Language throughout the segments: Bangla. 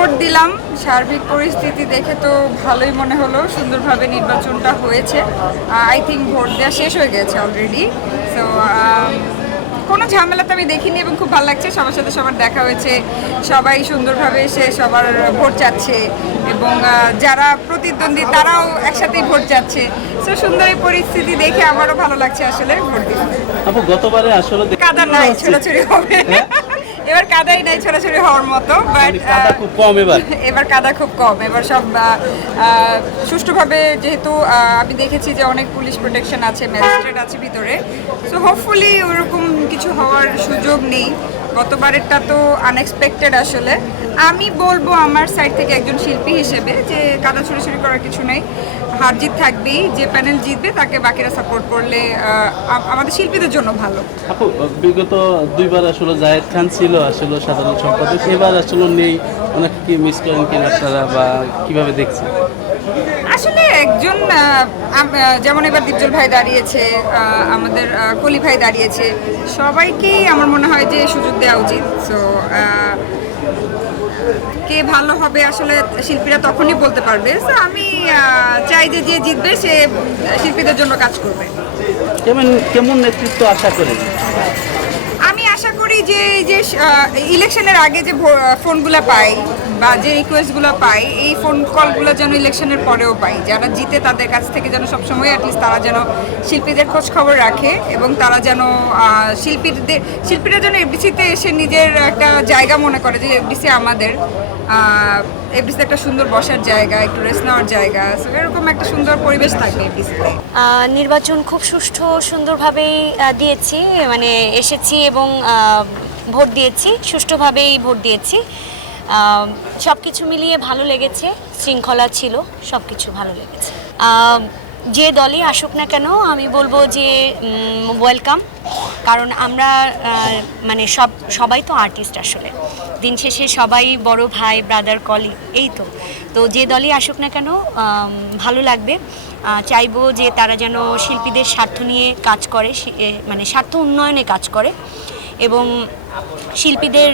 ভোট দিলাম। সার্বিক পরিস্থিতি দেখে তো ভালোই মনে হলো, সুন্দরভাবে নির্বাচনটা হয়েছে। আই থিঙ্ক ভোট দেওয়া শেষ হয়ে গেছে অলরেডি। সো কোনো ঝামেলা তো আমি দেখিনি এবং খুব ভালো লাগছে। সবার সাথে সবার দেখা হয়েছে, সবাই সুন্দরভাবে এসে সবার ভোট চাচ্ছে এবং যারা প্রতিদ্বন্দ্বী তারাও একসাথেই ভোট যাচ্ছে। সো সুন্দর এই পরিস্থিতি দেখে আমারও ভালো লাগছে আসলে ভোট দিতে। আপু গতবারে আসলে কাদা নাই, ছোড়াছুড়ি হবে এবার কাদাই নাই ছোড়াছুড়ি হওয়ার মতো, বাট কাদা খুব কম এবার কাদা খুব কম। এবার সব সুষ্ঠুভাবে, যেহেতু আমি দেখেছি যে অনেক পুলিশ প্রোটেকশন আছে, ম্যাজিস্ট্রেট আছে ভিতরে, সো হোপফুলি ওরকম কিছু হওয়ার সুযোগ নেই। গতবারেরটা তো আনএক্সপেক্টেড আসলে। আমি বলবো আমার সাইড থেকে একজন শিল্পী হিসেবে যে কাদা ছুড়ি করার কিছু নেই, হার জিত থাকবেই। যে প্যানেল জিতবে তাকে বাকিরা সাপোর্ট করলে আমাদের শিল্পীদের জন্য ভালো। আপু বিগত দুইবার আসলে জায়েদ খান ছিল আসলে সাধারণ সম্পাদক, এবার আসলে নেই, ওনাকে কি মিস করেন কিনা আপনারা বা কিভাবে দেখছেন? আসলে একজন যেমন এবার দীপজল ভাই দাঁড়িয়েছে, আমাদের কলি ভাই দাঁড়িয়েছে, সবাইকেই আমার মনে হয় যে সুযোগ দেওয়া উচিত। সো কে ভালো হবে আসলে শিল্পীরা তখনই বলতে পারবে। সো আমি চাই যে যে জিতবে সে শিল্পীদের জন্য কাজ করবে। কেমন কেমন নেতৃত্ব আশা করেন? আমি আশা করি যে এই যে ইলেকশনের আগে যে ফোনগুলো পাই বা যে রিকোয়েস্টগুলো পাই, এই ফোন কলগুলো যেন ইলেকশনের পরেও পাই। যারা জিতে তাদের কাছ থেকে যেন সবসময় অ্যাটলিস্ট তারা যেন শিল্পীদের খোঁজ খবর রাখে এবং তারা যেন শিল্পীরা যেন এফডিসিতে এসে নিজের একটা জায়গা মনে করে যে এফডিসি আমাদের, এফডিসিতে একটা সুন্দর বসার জায়গা, একটু রেস্ট নেওয়ার জায়গা, এরকম একটা সুন্দর পরিবেশ থাকবে এফডিসিতে। নির্বাচন খুব সুষ্ঠু সুন্দরভাবেই দিয়েছি, মানে এসেছি এবং ভোট দিয়েছি, সুষ্ঠুভাবেই ভোট দিয়েছি। সব কিছু মিলিয়ে ভালো লেগেছে, শৃঙ্খলা ছিল, সব কিছু ভালো লেগেছে। যে দলই আসুক না কেন আমি বলবো যে ওয়েলকাম, কারণ আমরা মানে সবাই তো আর্টিস্ট, আসলে দিন শেষে সবাই বড় ভাই, ব্রাদার, কলিগ, এই তো যে দলই আসুক না কেন ভালো লাগবে। চাইবো যে তারা যেন শিল্পীদের স্বার্থ নিয়ে কাজ করে, মানে স্বার্থ উন্নয়নে কাজ করে এবং শিল্পীদের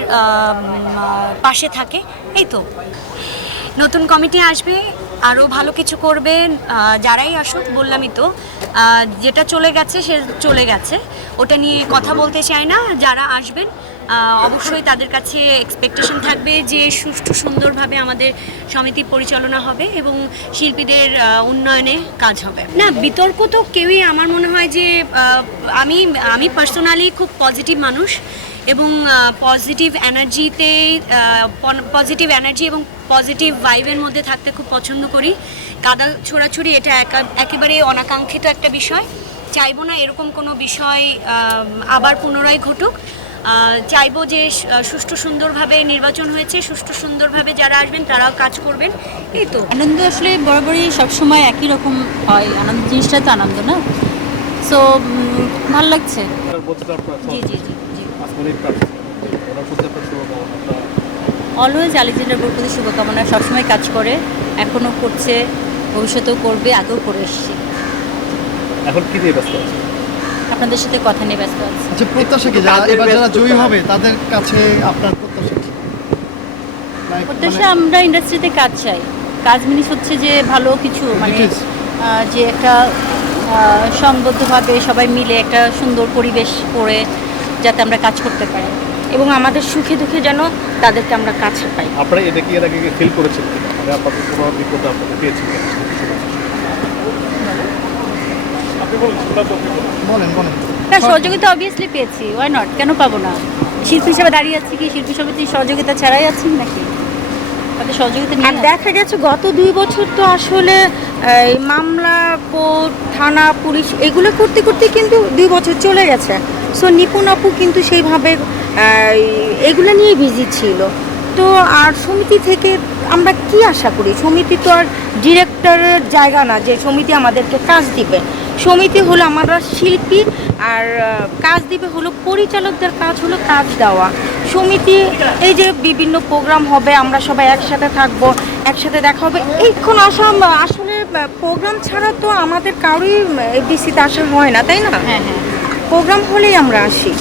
পাশে থাকে। এই তো নতুন কমিটি আসবে, আরও ভালো কিছু করবেন। যারাই আসুক, বললামই তো, যেটা চলে গেছে সে চলে গেছে, ওটা নিয়ে কথা বলতে চাই না। যারা আসবেন অবশ্যই তাদের কাছে এক্সপেকটেশন থাকবে যে সুষ্ঠু সুন্দরভাবে আমাদের সমিতি পরিচালনা হবে এবং শিল্পীদের উন্নয়নে কাজ হবে। না, বিতর্ক তো কেউই, আমার মনে হয় যে আমি পার্সোনালি খুব পজিটিভ মানুষ এবং পজিটিভ এনার্জি এবং পজিটিভ ভাইবের মধ্যে থাকতে খুব পছন্দ করি। কাদা ছোড়াছুড়ি এটা একেবারে অনাকাঙ্ক্ষিত একটা বিষয়, চাইবো না এরকম কোনো বিষয় আবার পুনরায় ঘটুক। চাইবো যে সুষ্ঠু সুন্দরভাবে নির্বাচন হয়েছে, সুষ্ঠু সুন্দরভাবে যারা আসবেন তারাও কাজ করবেন। এই তো আনন্দ আসলে বরাবরই সবসময় একই রকম হয়, আনন্দ জিনিসটা তো আনন্দ না, সো ভালো লাগছে। জি জি জি জি অলওয়েজ আলেকজান্ডার বোর প্রতি শুভকামনা, সবসময় কাজ করে, এখনও করছে, ভবিষ্যতেও করবে, আগেও করে এসেছি। এখন কি নিয়ে ব্যস্ত আছে? আপনাদের সাথে কথা নিয়ে ব্যস্ত আছে। আচ্ছা, প্রত্যাশা কি এবার যারা জয়ী হবে তাদের কাছে আপনার প্রত্যাশা কি? প্রত্যাশা আমরা ইন্ডাস্ট্রিতে কাজ চাই, কাজ মিনিস হচ্ছে যে ভালো কিছু, মানে যে একটা সংবদ্ধভাবে সবাই মিলে একটা সুন্দর পরিবেশ করে যাতে আমরা কাজ করতে পারি এবং আমাদের সুখে দুঃখে যেন তাদেরকে আমরা কাছে পাই। আপনারা এটা কি এর আগে ফিল করেছেন কিনা, মানে আপনাদের কোনো বিপদ আপনারা পেয়েছেন কিনা? বলেন বলেন। হ্যাঁ, সহযোগিতা অবভিয়াসলি পেয়েছি, ওয়াই নট, কেন পাবো না? শিল্পী হিসেবে দাঁড়িয়ে আছি কি শিল্পী সমিতির সহযোগিতা ছাড়াই আছি নাকি? তাদের সহযোগিতা নিয়ে দেখা গেছে গত 2 বছর তো আসলে মামলা, কোর্ট, থানা, পুলিশ এগুলো করতে করতে কিন্তু 2 বছর চলে গেছে। সো নিপুণ আপু কিন্তু সেইভাবে এগুলো নিয়ে বিজি ছিল। তো আর সমিতি থেকে আমরা কি আশা করি? সমিতি তো আর ডিরেক্টরের জায়গা না যে সমিতি আমাদেরকে কাজ দিবে। সমিতি হলো আমরা শিল্পী, আর কাজ দিবে হলো পরিচালকদের কাজ, হলো কাজ দেওয়া। সমিতি এই যে বিভিন্ন প্রোগ্রাম হবে, আমরা সবাই একসাথে থাকবো, একসাথে দেখা হবে, এইক্ষণ আসলে প্রোগ্রাম ছাড়া তো আমাদের কারোই এফডিসিতে আসা হয় না, তাই না? হ্যাঁ হ্যাঁ, প্রোগ্রাম হলেই আমরা আসি।